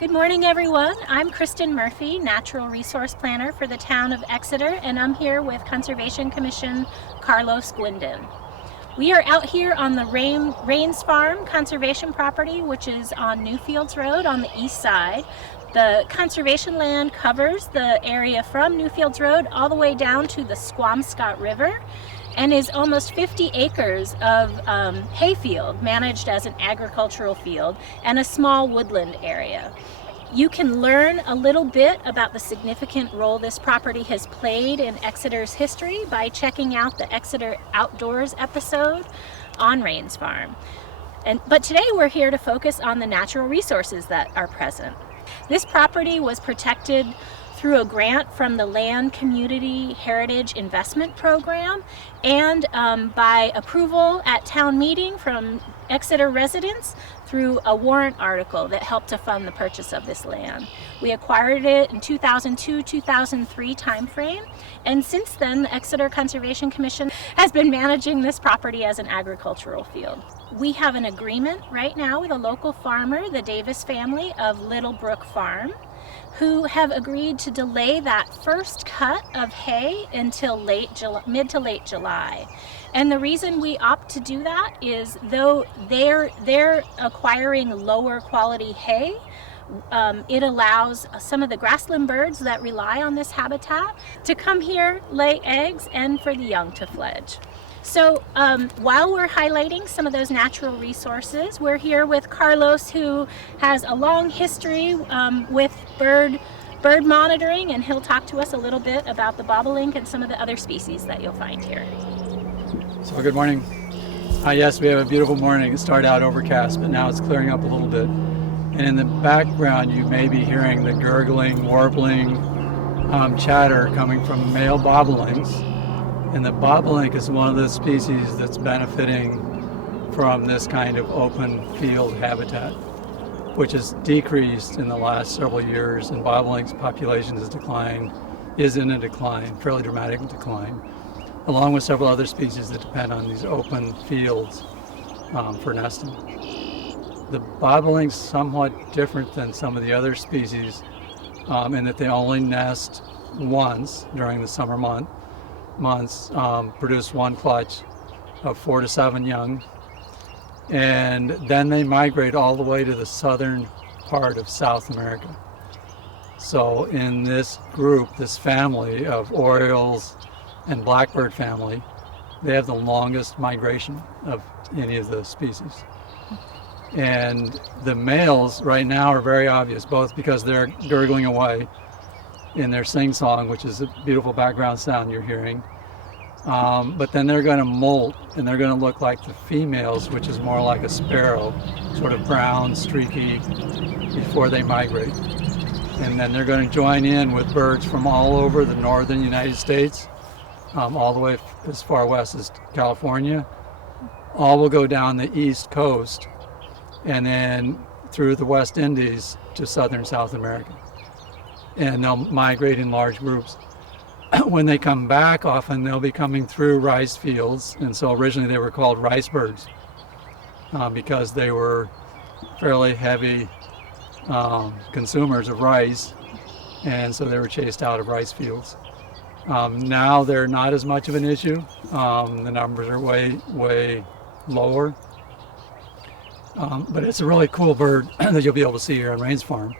Good morning, everyone. I'm Kristen Murphy, Natural Resource Planner for the town of Exeter, and I'm here with Conservation Commission Carlos Gwindon. We are out here on the Raynes Farm conservation property, which is on Newfields Road on the east side. The conservation land covers the area from Newfields Road all the way down to the Squamscott River and is almost 50 acres of hayfield managed as an agricultural field and a small woodland area. You can learn a little bit about the significant role this property has played in Exeter's history by checking out the Exeter Outdoors episode on Raynes Farm. But today we're here to focus on the natural resources that are present. This property was protected through a grant from the Land Community Heritage Investment Program and by approval at town meeting from Exeter residents through a warrant article that helped to fund the purchase of this land. We acquired it in 2002-2003 timeframe, and since then the Exeter Conservation Commission has been managing this property as an agricultural field. We have an agreement right now with a local farmer, the Davis family of Little Brook Farm, who have agreed to delay that first cut of hay until mid to late July. And the reason we opt to do that is though they're acquiring lower quality hay, it allows some of the grassland birds that rely on this habitat to come here, lay eggs, and for the young to fledge. So while we're highlighting some of those natural resources, we're here with Carlos, who has a long history with bird monitoring, and he'll talk to us a little bit about the bobolink and some of the other species that you'll find here. So good morning. Yes, we have a beautiful morning. It started out overcast, but now it's clearing up a little bit. And in the background, you may be hearing the gurgling, warbling chatter coming from male bobolinks. And the bobolink is one of the species that's benefiting from this kind of open field habitat, which has decreased in the last several years, and bobolink's population is in a decline, fairly dramatic decline, along with several other species that depend on these open fields for nesting. The bobolink's somewhat different than some of the other species in that they only nest once during the summer months, produce one clutch of 4 to 7 young, and then they migrate all the way to the southern part of South America. So in this group, this family of orioles and blackbird family, they have the longest migration of any of the species. And the males right now are very obvious, both because they're gurgling away in their sing-song, which is a beautiful background sound you're hearing. But then they're going to molt, and they're going to look like the females, which is more like a sparrow, sort of brown, streaky, before they migrate. And then they're going to join in with birds from all over the northern United States, all the way as far west as California. All will go down the east coast and then through the West Indies to southern South America. And they'll migrate in large groups. When they come back, often they'll be coming through rice fields, and so originally they were called rice birds because they were fairly heavy consumers of rice, and so they were chased out of rice fields. Now they're not as much of an issue. The numbers are way lower, but it's a really cool bird that you'll be able to see here on Raynes Farm.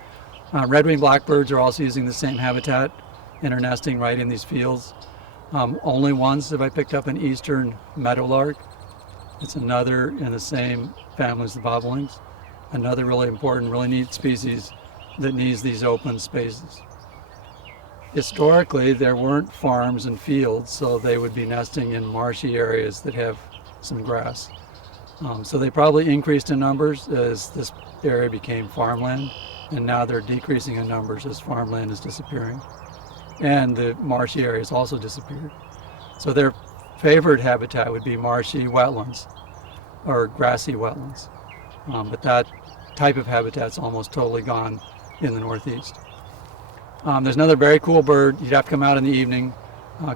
Red-winged blackbirds are also using the same habitat and are nesting right in these fields. Only once have I picked up an eastern meadowlark. It's another in the same family as the bobolinks. Another really important, really neat species that needs these open spaces. Historically, there weren't farms and fields, so they would be nesting in marshy areas that have some grass. So they probably increased in numbers as this area became farmland, and now they're decreasing in numbers as farmland is disappearing. And the marshy areas also disappeared. So their favored habitat would be marshy wetlands or grassy wetlands. But that type of habitat's almost totally gone in the Northeast. There's another very cool bird. You'd have to come out in the evening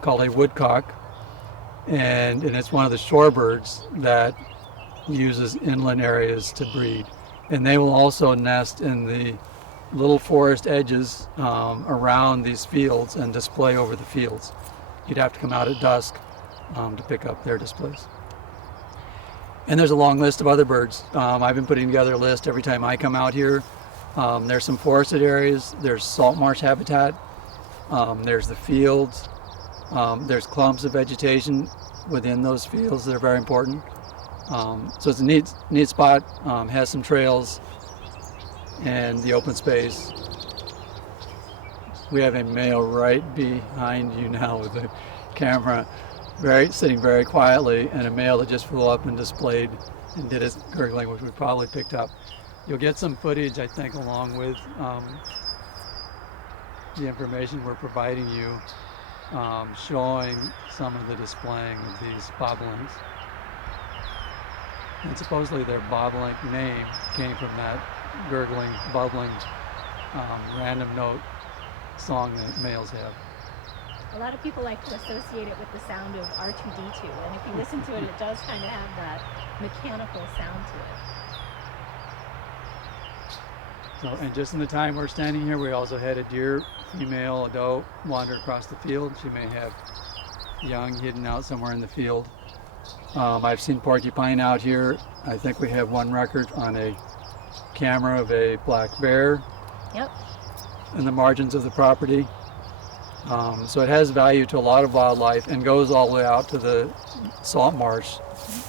called a woodcock. And it's one of the shorebirds that uses inland areas to breed. And they will also nest in the little forest edges around these fields and display over the fields. You'd have to come out at dusk to pick up their displays. And there's a long list of other birds. I've been putting together a list every time I come out here. There's some forested areas, there's salt marsh habitat, there's the fields, there's clumps of vegetation within those fields that are very important. So it's a neat spot, has some trails and the open space. We have a male right behind you now with the camera, sitting very quietly, and a male that just flew up and displayed and did his gurgling, which we probably picked up. You'll get some footage, I think, along with the information we're providing you, showing some of the displaying of these bobolinks. And supposedly their bobolink name came from that gurgling, bubbling, random note song that males have. A lot of people like to associate it with the sound of R2-D2, and if you listen to it, it does kind of have that mechanical sound to it. So, and just in the time we're standing here, we also had a deer, female, a doe, wander across the field. She may have young hidden out somewhere in the field. I've seen porcupine out here. I think we have one record on a camera of a black bear. Yep. In the margins of the property. So it has value to a lot of wildlife and goes all the way out to the salt marsh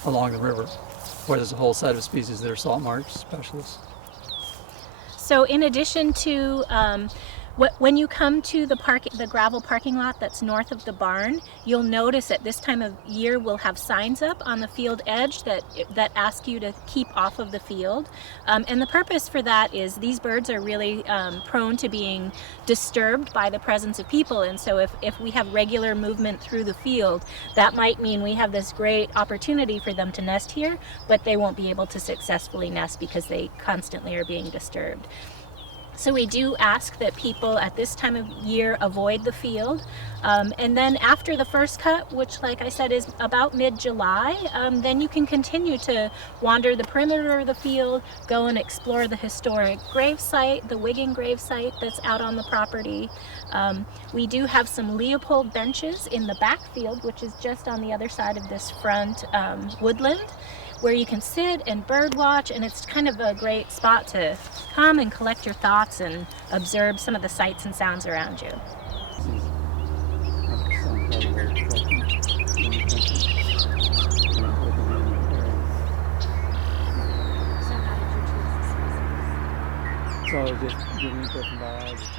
along the river, where there's a whole set of species that are salt marsh specialists. So in addition to when you come to the gravel parking lot that's north of the barn, you'll notice at this time of year we'll have signs up on the field edge that ask you to keep off of the field. And the purpose for that is these birds are really prone to being disturbed by the presence of people. And so if we have regular movement through the field, that might mean we have this great opportunity for them to nest here, but they won't be able to successfully nest because they constantly are being disturbed. So we do ask that people at this time of year avoid the field. And then after the first cut, which like I said is about mid-July, then you can continue to wander the perimeter of the field, go and explore the historic grave site, the Wiggin grave site that's out on the property. We do have some Leopold benches in the backfield, which is just on the other side of this front woodland, where you can sit and bird watch, and it's kind of a great spot to come and collect your thoughts and observe some of the sights and sounds around you. So just giving input from biologists.